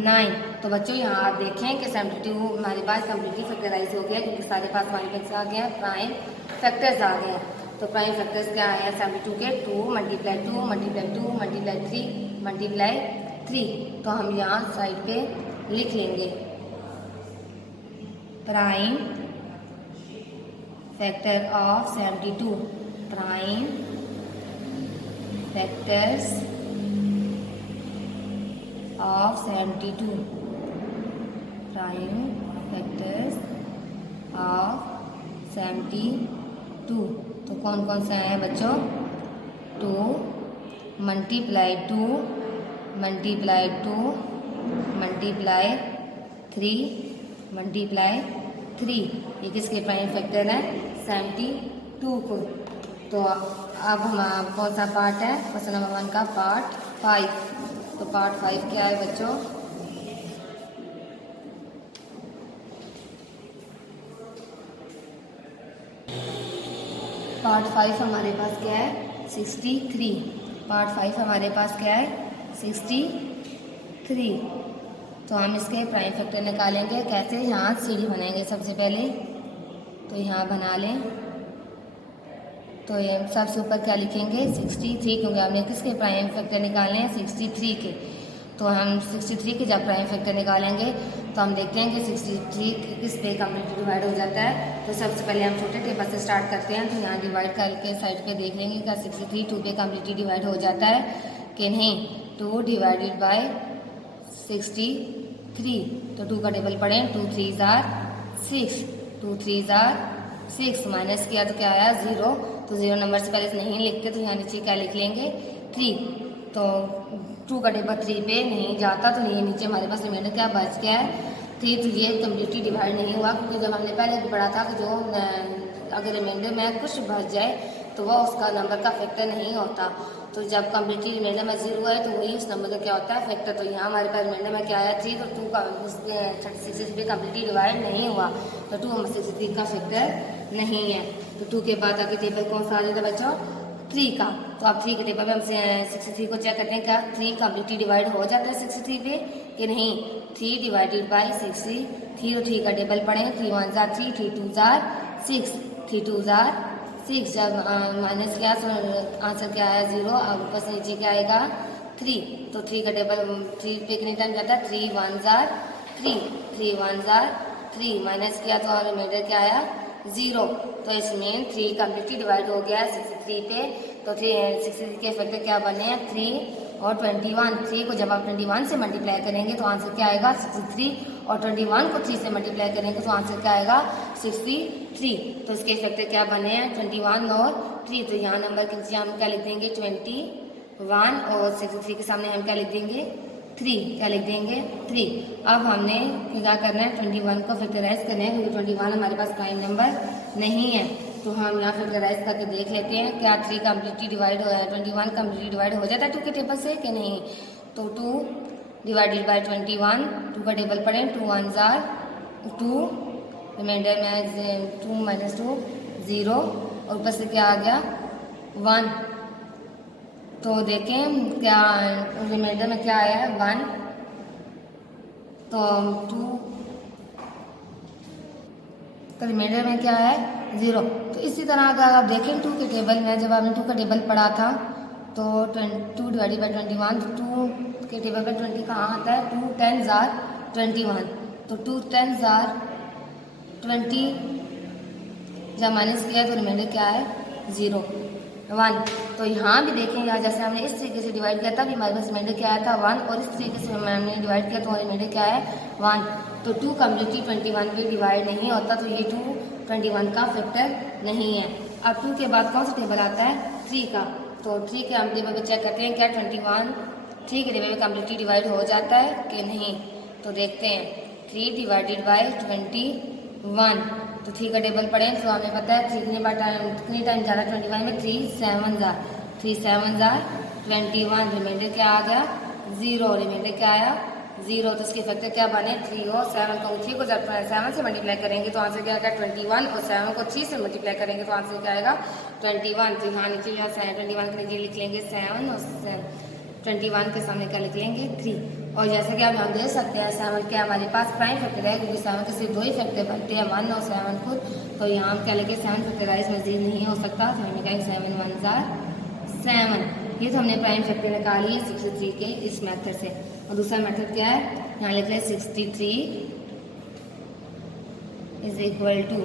9। तो बच्चों यहाँ आप देखें कि 72 हमारे पास कम्प्लीटली फैक्टराइज हो गया, क्योंकि सारे पास प्राइम आ गया, प्राइम फैक्टर्स आ गए हैं। तो प्राइम फैक्टर्स क्या आए हैं 72 के 2 मल्टीप्लाई 2 मल्टीप्लाई 2 मल्टीप्लाई 3 मल्टीप्लाई 3, तो हम यहाँ साइड पे लिख लेंगे prime factor of 72, prime factors of 72, prime factors of 72, तो कौन कौन सा है बच्चों 2 मल्टीप्लाई 2 मल्टीप्लाई 2 मल्टीप्लाई 3 मल्टीप्लाई 3, ये किसके प्राइम फैक्टर है 72 को। तो अब हम कौन सा पार्ट है क्वेश्चन नंबर 1 का पार्ट 5, तो पार्ट 5 क्या है बच्चों पार्ट 5 हमारे पास क्या है 63, पार्ट 5 हमारे पास क्या है 63, तो हम इसके प्राइम फैक्टर निकालेंगे कैसे, यहाँ सीढ़ी बनाएंगे सबसे पहले, तो यहाँ बना लें, तो ये सबसे ऊपर क्या लिखेंगे 63, क्योंकि हमने किसके प्राइम फैक्टर निकालने हैं 63 के, तो हम 63 के जब प्राइम फैक्टर निकालेंगे तो हम देखते हैं कि 63 किस पे कम्प्लीटली डिवाइड हो जाता है। तो सबसे पहले हम छोटे टेबल से स्टार्ट करते हैं, तो यहाँ डिवाइड करके साइड पे देख लेंगे क्या 63 2 पे कम्प्लीटली डिवाइड हो जाता है कि नहीं, 2 डिवाइडेड बाय 63, तो 2 का टेबल पढ़ें 2 3 जार 6, 2 3 जार 6, माइनस किया तो क्या आया 0, तो 0 नंबर से पहले नहीं लिखते, तो यहाँ नीचे क्या लिख लेंगे 3, तो 2 का टेबल 3 पे नहीं जाता, तो ये नीचे हमारे पास रिमाइंडर क्या बच गया है 3, तो ये कम्प्लीटली डिवाइड नहीं हुआ, क्योंकि जब हमने पहले भी पढ़ा था कि जो अगर रिमाइंडर में कुछ बच जाए तो वह उसका नंबर का फैक्टर नहीं होता। तो जब कम्प्लीटली रिमाइंडर में 0 है तो वही उस नंबर का क्या होता है, फैक्टर। तो यहाँ हमारे पास रिमाइंडर में क्या आया 3, तो 2 का 63 कम्प्लीटली डिवाइड नहीं हुआ, तो 2 हम 63 का फैक्टर नहीं है। तो 2 के बाद आगे टेबल कौन सा आ जाता है बच्चों, 3 का। तो आप 3 के टेबल में हम 63 को चेक करते हैं, क्या 3 कम्प्लीटली डिवाइड हो जाता है 63 पे कि नहीं। 3 डिवाइडेड बाई 63, 3 और 3 का टेबल पढ़ें, 3 1 जार 3, 3 2 जार 6, 3 2 जार 6। जब माइनस किया तो आंसर क्या आया 0, और ऊपर से नीचे क्या आएगा 3। तो 3 का टेबल 3 पे कितने टाइम जाता है, 3 1 जार 3, 3 1 जार 3, माइनस किया तो रिमाइंडर क्या आया 0। तो इसमें 3 कम्प्लीटली डिवाइड हो गया 63 पे। तो 63 के फैक्टर क्या बने हैं 3 और 21। 3 को जब आप 21 से मल्टीप्लाई करेंगे तो आंसर क्या आएगा 63, और 21 को 3 से मल्टीप्लाई करेंगे तो आंसर क्या आएगा 63। तो इसके फैक्टर क्या बने हैं 21 और 3। तो यहाँ नंबर के नीचे हम क्या लिख देंगे 21, और 63 के सामने हम क्या लिख देंगे 3, क्या लिख देंगे 3। अब हमने क्या करना है 21 को फैक्टराइज करना है, क्योंकि 21 हमारे पास प्राइम नंबर नहीं है। तो हम यहाँ फैक्टराइज करके देख लेते हैं क्या 3 कम्प्लीटली डिवाइड हो 21 कम्प्लीटली डिवाइड हो जाता है 2 के टेबल से कि नहीं। तो 2 डिवाइडेड बाई 21, 2 का टेबल पढ़ें, 2 1 जार 2, रिमाइंडर में 2 माइनस 2 0, और ऊपर से क्या आ गया 1। तो देखें क्या रिमाइंडर में क्या आया है 1। तो 2, तो रिमाइंडर में क्या है 0। तो इसी तरह अगर आप देखें 2 के टेबल में, जब आपने 2 का टेबल पढ़ा था तो 2 डिवाइडेड बाई 21, तो 2 के टेबल पर 20 कहाँ आता है, 2 10 जार 21। तो 2 10 जार 20, जब माइनस किया तो रिमाइंडर क्या है 0 1। तो यहाँ भी देखें, यहाँ जैसे हमने इस तरीके से डिवाइड किया था भी हमारे पास रिमाइंडर क्या आया था 1, और इस तरीके से हमने डिवाइड किया तो रिमाइंडर क्या है 1। तो 2 कम्प्लीटली 21 पे डिवाइड नहीं होता, तो ये 2 21 का फैक्टर नहीं है। अब 2 के बाद कौन सा टेबल आता है 3 का। तो 3 के हम टेबल पर चेक करते हैं क्या 21 3 के टेबल में कम्प्लीटली डिवाइड हो जाता है कि नहीं। तो देखते हैं 3 डिवाइडेड बाई 21। तो 3 का टेबल पढ़ें तो हमें पता है 3 कितने टाइम जा रहा है 21 में, 3 7 जार 21। रिमाइंडर क्या आ गया 0, रिमाइंडर क्या आया 0। तो इसके फैक्टर क्या बने 3 और 7 को 3 को जब 7 से मल्टीप्लाई करेंगे तो आंसर क्या आएगा 21, और 7 को 3 से मल्टीप्लाई करेंगे तो आंसर क्या आएगा 21। तो यहाँ नीचे यहाँ 21 के नीचे लिख लेंगे 7, और 21 के सामने क्या लिख लेंगे 3। और जैसे कि आप यहाँ देख सकते हैं 7 क्या हमारे पास प्राइम फैक्टर है, क्योंकि 7 के सिर्फ 2 ही फैक्टर बनते हैं 1 और 7 खुद। तो यहाँ हम क्या लिखे 7 फैक्टराइज मजीद नहीं हो सकता, तो हमने कहा 7 1 जार 7। ये तो हमने प्राइम फैक्टर निकाली है 63 के इस मेथड से। और दूसरा मेथड क्या है, यहाँ लिख रहे हैं 63 इज इक्वल टू।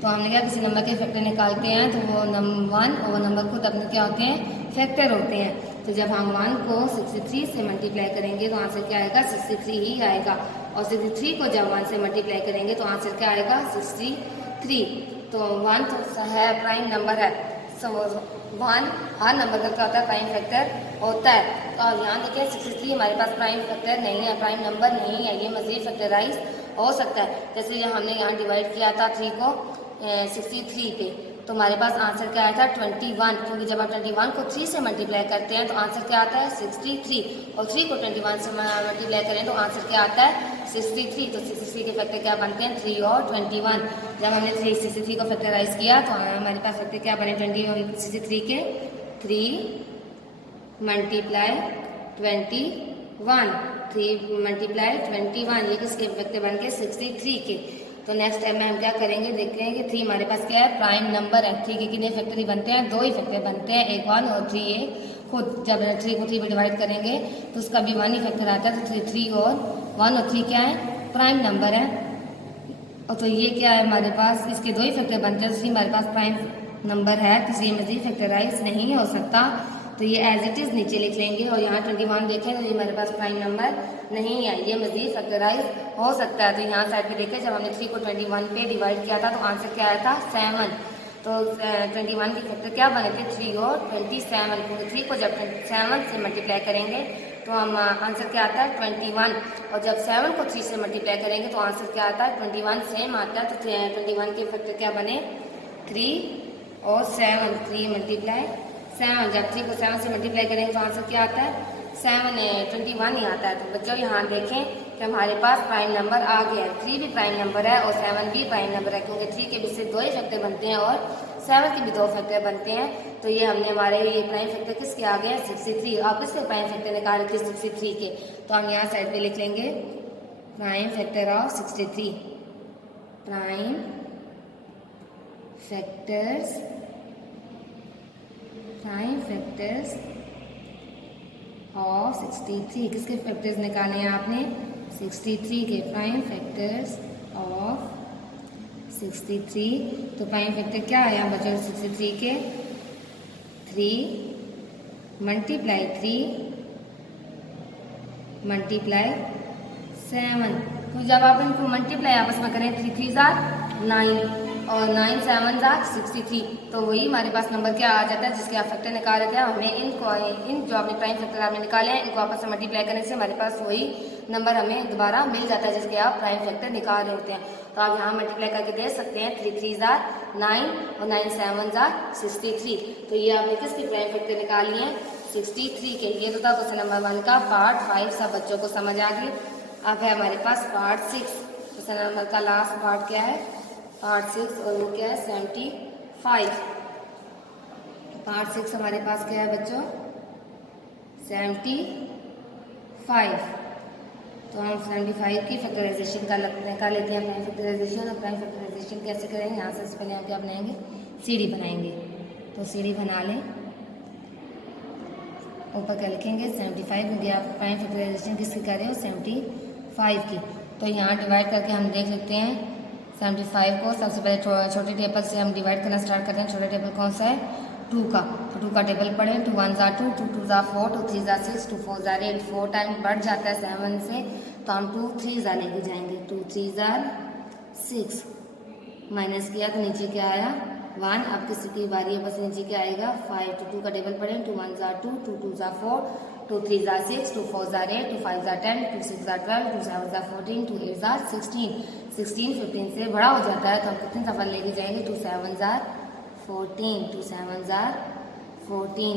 तो हमने क्या किसी नंबर के फैक्टर निकालते हैं तो वो 1 और वो नंबर खुद अपने क्या होते हैं फैक्टर होते हैं। तो जब हम 1 को 63 से मल्टीप्लाई करेंगे तो आंसर क्या आएगा 63 ही आएगा, और 63 को जब 1 से मल्टीप्लाई करेंगे तो आंसर क्या आएगा 63। तो 1 तो है प्राइम नंबर है, सो 1 हर नंबर का क्या होता है प्राइम फैक्टर होता है। तो अब यहाँ देखिए 63 हमारे पास प्राइम फैक्टर नहीं है, प्राइम नंबर नहीं है, ये मज़ीद फैक्टराइज हो सकता है। जैसे ये हमने यहाँ डिवाइड किया था 3 को 63 पे, तो हमारे पास आंसर क्या आया था 21, क्योंकि जब आप 21 को 3 से मल्टीप्लाई करते हैं तो आंसर क्या आता है 63, और 3 को 21 से मल्टीप्लाई करें तो आंसर क्या आता है 63। तो 63 के फैक्टर क्या बनते हैं 3 और 21। जब हमने 63 को फैक्टराइज किया तो हमारे पास फैक्टर क्या बने 63 के 3 मल्टीप्लाई 21, 3 मल्टीप्लाई 21, ये किसके फैक्टर बन के 63 के। तो नेक्स्ट टाइम में हम क्या करेंगे देखते हैं कि 3 हमारे पास क्या है प्राइम नंबर है। 3 के कितने फैक्टर ही बनते हैं 2 ही फैक्टर बनते हैं, एक 1 और 3 ये खुद। जब 3 को 3 में डिवाइड करेंगे तो उसका भी 1 ही फैक्टर आता है। तो 3 और 1 और 3 क्या है प्राइम नंबर है, और तो ये क्या है हमारे पास इसके 2 ही फैक्टर बनते हैं। तो 3 हमारे पास प्राइम नंबर है, तो ये मजीद फैक्टराइज नहीं हो सकता, तो ये एज इट इज़ नीचे लिख लेंगे। और यहाँ 21 देखें तो ये हमारे पास प्राइम नंबर नहीं है, ये मजीद फैक्टराइज हो सकता है। तो यहाँ साइड पे देखें जब हमने 3 को 21 पे डिवाइड किया था तो आंसर क्या आया था 7। तो 21 के फैक्टर क्या बने थे 3 और 27, क्योंकि 3 को जब 7 से मल्टीप्लाई करेंगे तो हम आंसर क्या आता है 21, और जब 7 को 3 से मल्टीप्लाई करेंगे तो आंसर क्या आता है 21 सेम आता है। तो 21 के फैक्टर क्या बने 3 और 7 3 मल्टीप्लाई 7, जब 3 को 7 से मल्टीप्लाई करेंगे तो आंसर क्या आता है 721 ही आता है। तो बच्चों यहाँ देखें कि हमारे पास प्राइम नंबर आ गया है, 3 भी प्राइम नंबर है और 7 भी प्राइम नंबर है, क्योंकि 3 के भी सिर्फ 2 ही फैक्टर बनते हैं और 7 के भी 2 फैक्टर बनते हैं। तो ये हमने हमारे ये प्राइम फैक्टर किसके आ गए हैं 63। आप इसके प्राइम फैक्टर निकाल के 63 के, तो हम यहाँ साइड पे लिख लेंगे prime factor of 63, prime factors of 63। किसके फैक्टर्स निकाले हैं आपने 63 के, प्राइम फैक्टर्स ऑफ 63। तो प्राइम फैक्टर क्या आया बच्चों 63 के 3 मल्टीप्लाई 3 मल्टीप्लाई 7। तो जब आप इनको मल्टीप्लाई आपस में करें 3 3 9 और 9 7 63, तो वही हमारे पास नंबर क्या आ जाता है जिसके आप फैक्टर निकाल रहे थे। हमें इन जो आपने प्राइम फैक्टर आपने निकाले हैं इनको आपस में मल्टीप्लाई करने से हमारे पास वही नंबर हमें दोबारा मिल जाता है जिसके आप प्राइम फैक्टर निकाल रहे होते हैं। तो आप यहाँ मल्टीप्लाई करके दे सकते हैं 3 3 9 और 9 7 63। तो ये आपने किसकी प्राइम फैक्टर निकाली है 63 के। ये तो था क्वेश्चन नंबर 1 का पार्ट 5, सब बच्चों को समझ आ गई। अब है हमारे पास पार्ट 6, क्वेश्चन नंबर का लास्ट पार्ट क्या है पार्ट 6, और वो क्या है 75। पार्ट 6 हमारे पास क्या है बच्चों 75। तो हम 75 की फैक्टराइजेशन का निकाल लेते हैं प्राइम फैक्टराइजेशन। और प्राइम फैक्टराइजेशन कैसे करेंगे, यहाँ से पहले हम क्या बनाएंगे सीढ़ी बनाएंगे। तो सीढ़ी बना लें, ऊपर क्या लिखेंगे 75, क्योंकि आप प्राइम फैक्टराइजेशन किसकी कर रहे हो 75 की। तो यहाँ डिवाइड करके हम देख सकते हैं 75 को सबसे पहले छोटे टेबल से हम डिवाइड करना स्टार्ट करते हैं। छोटा टेबल कौन सा है 2 का, तो 2 का टेबल पढ़ें 2 1 2, 2 2 4, 2 3 6, 2 4 8, 4 टाइम बढ़ जाता है 7 से, तो हम 2 3 लेके जाएंगे 2 3 6, माइनस किया तो नीचे क्या आया 1। अब किसी की बारी है बस नीचे क्या आएगा 5। तो 2 का टेबल पढ़ें 2 1 2, 2 2 4, 2 3 6, 2 4 8, 2 5 10, 2 6 12, 2 7 14, 2 8 16, 16 15 से बड़ा हो जाता है, तो हम कितने सफल लेके जाएंगे 2 7 14, 2 7 14,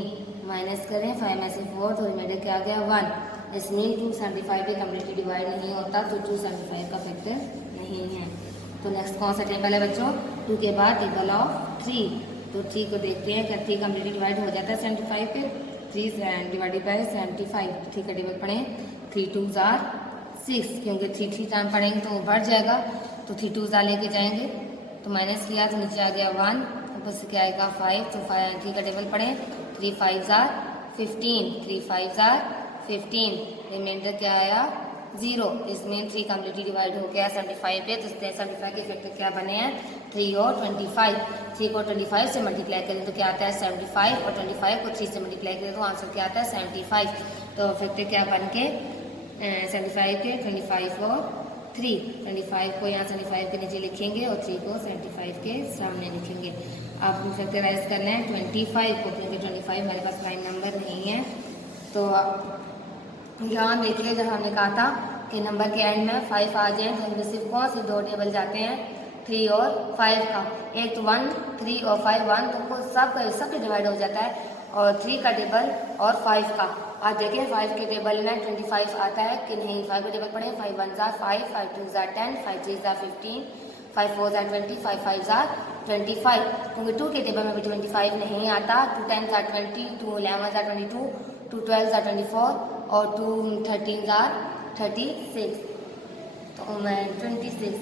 माइनस करें 5 में से 4, तो रिमाइंडर क्या आ गया 1। इसमें 275 भी कम्प्लीटली डिवाइड नहीं होता, तो 275 का फैक्टर नहीं है। तो नेक्स्ट कौन सा टेबल है बच्चों 2 के बाद टेबल ऑफ 3। तो 3 को देखते हैं क्या 3 कम्प्लीटली डिवाइड हो जाता है 75 पे, 3 डिवाइडेड बाई 75। 3 का टेबल पढ़ें 3 2 6, क्योंकि 3 3 टाइम पढ़ेंगे तो बढ़ जाएगा, तो 3 2 लेके जाएंगे, तो माइनस किया तो नीचे आ गया 1, ऊपर से क्या आएगा 5। तो 3 का टेबल पढ़ें 3 5 15, 3 5 15, रिमाइंडर क्या आया 0। इसमें 3 कम्प्लीटली डिवाइड हो गया 75 पे, तो 75 के फैक्टर क्या बने हैं 3 और 25। 3 को 25 से मल्टीप्लाई करें तो क्या आता है 75, और 25 को 3 से मल्टीप्लाई करें तो आंसर क्या आता है 75। तो फैक्टर क्या बन के 75 के 25 और 3, 25 को यहाँ 75 के नीचे लिखेंगे और 3 को 75 के सामने लिखेंगे। अब हम फैक्टराइज करना है 25 को, क्योंकि 25 हमारे पास प्राइम नंबर नहीं है। तो यहाँ देखिए जब हमने कहा था कि नंबर के एंड में 5 आ जाए तो इनमें सिर्फ कौन से 2 टेबल जाते हैं 3 और 5 का, एक तो 1 3 और 5 1, तो सब डिवाइड हो जाता है, और 3 का टेबल और 5 का। आप देखें 5 के टेबल में 25 आता है कि नहीं। 5 का टेबल पढ़ें 5 1 5, 5 2 10, 5 3 15, 5 4 20, 5 5 25, क्योंकि 2 के टेबल में भी 25 नहीं आता। 2 10 20, 2 11 22, 2 12 24, और 2 13 36, तो मैं 26।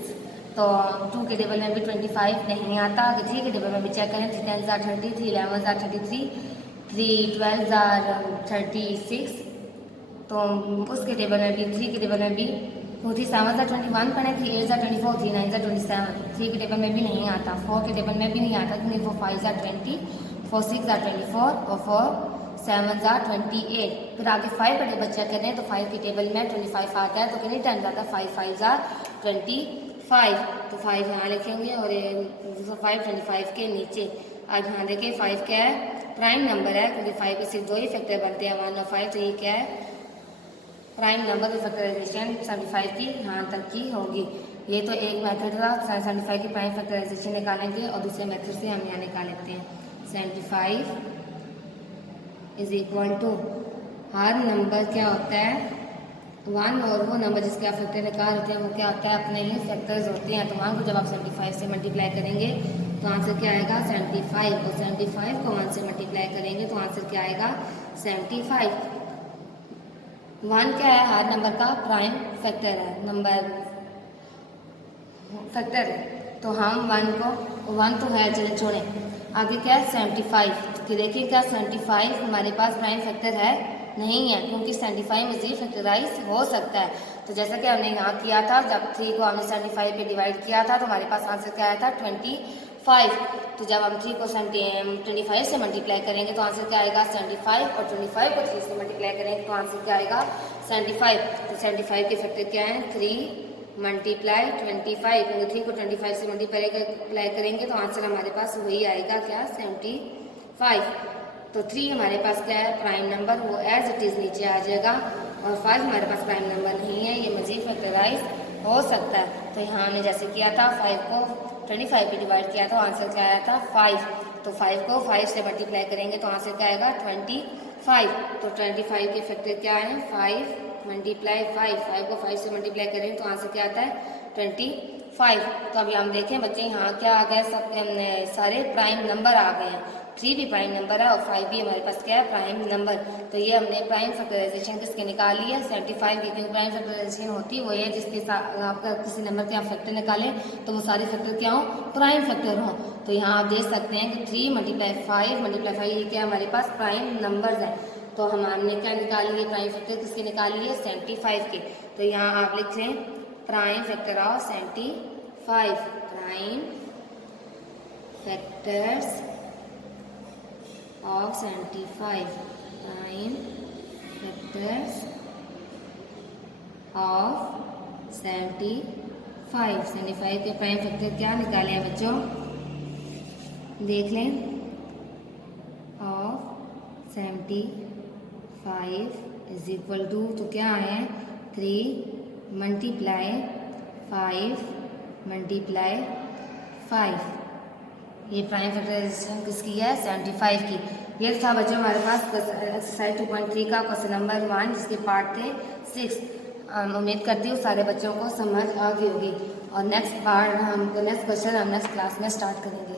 तो 2 के टेबल में भी 25 नहीं आता। अगर 3 के टेबल में भी चेक करें 3 10 30, 3 11 33, 3 12 36, तो उसके टेबल में भी 3 के टेबल में भी 3 7 21 पढ़े, 3 8 24, 3 9 27। 3 के टेबल में भी नहीं आता, 4 के टेबल में भी नहीं आता, क्योंकि 4 5 20, 4 6 24, और 4 7 28। फिर आगे 5 का टेबल चेक करें तो 5 के टेबल में 25 आता है, तो कितनी टाइम जाता है 5 5 25, तो 5 यहाँ लिखेंगे और 5 25 के नीचे। अब यहाँ देखिए 5 क्या है प्राइम नंबर है, क्योंकि 5 के सिर्फ 2 ही फैक्टर बनते हैं 1 और 5, तो ये क्या है प्राइम नंबर की फैक्टराइजेशन 75 की यहाँ तक की होगी। ये तो एक मेथड था 75 की प्राइम फैक्टराइजेशन निकालेंगे और दूसरे मेथड से हम यहाँ निकाल लेते हैं। 75 इज इक्वल टू हर नंबर क्या होता है 1 और वो नंबर जिसके आप फैक्टर निकाल रहे हैं वो क्या होता है अपने ही फैक्टर्स होते हैं। तो 1 को जब आप 75 से मल्टीप्लाई करेंगे तो आंसर क्या आएगा 75 और 75 को 1 से मल्टीप्लाई करेंगे तो आंसर क्या आएगा 75। 1 क्या है हर नंबर का प्राइम फैक्टर है, नंबर फैक्टर है। तो हम 1 तो है, चले छोड़ें। आगे क्या है 75 कि देखिए क्या 75 हमारे पास प्राइम फैक्टर है नहीं है, क्योंकि 75 मजीद फैक्टराइज हो सकता है। तो जैसा कि हमने यहाँ किया था, जब 3 को हमने 75 पे डिवाइड किया था तो हमारे पास आंसर क्या आया था 25। तो जब हम 3 को 25 से मल्टीप्लाई करेंगे तो आंसर क्या आएगा 75 और 25 को 3 से मल्टीप्लाई करेंगे तो आंसर क्या आएगा 75। तो 75 के फैक्टर क्या है 3 मल्टीप्लाई 25, क्योंकि 3 को 25 से मल्टीप्लाई करेंगे तो आंसर हमारे पास वही आएगा क्या 75। तो 3 हमारे पास क्या है प्राइम नंबर, वो एज इट इज़ नीचे आ जाएगा। और 5 हमारे पास प्राइम नंबर नहीं है, ये मजीद फैक्टराइज हो सकता है। तो यहाँ हमने जैसे किया था 5 को 25 पे डिवाइड किया तो आंसर क्या आया था 5। तो 5 को 5 से मल्टीप्लाई करेंगे तो आंसर क्या आएगा 25। तो 25 के फैक्टर क्या है 5 मल्टीप्लाई 5 को 5 से मल्टीप्लाई करेंगे तो आंसर क्या आता है 25। तो अभी हम देखें बच्चे यहाँ क्या आ गए, सब सारे प्राइम नंबर आ गए हैं। 3 भी प्राइम नंबर है और 5 भी हमारे पास क्या है प्राइम नंबर। तो ये हमने प्राइम फैक्टराइजेशन किसके निकाली है 75 की, क्योंकि प्राइम फैक्टराइजेशन होती है वो है जिसके साथ आपका किसी नंबर के आप फैक्टर निकालें तो वो सारे फैक्टर क्या हो प्राइम फैक्टर हों। तो यहाँ आप देख सकते हैं कि 3 मल्टीप्लाई 5 ये क्या हमारे पास प्राइम नंबर्स हैं। तो हमने क्या निकाल लिए प्राइम फैक्टर किसके निकाल लिए 75 के। तो यहाँ आप लिख लें prime factor of 75, prime factors of 75, prime factors of 75 के प्राइम फैक्टर क्या निकाले हैं बच्चों, देख लें ऑफ 75 इज इक्वल टू, तो क्या है 3 मल्टीप्लाई 5 मल्टीप्लाई 5। ये प्राइम फैक्टराइजेशन किसकी है 75 की। ये था बच्चों हमारे पास एक्सरसाइज 2.3 का क्वेश्चन नंबर 1 जिसके पार्ट थे 6। उम्मीद करती हूँ सारे बच्चों को समझ आ गई होगी। और नेक्स्ट क्वेश्चन हम नेक्स्ट क्लास में स्टार्ट करेंगे।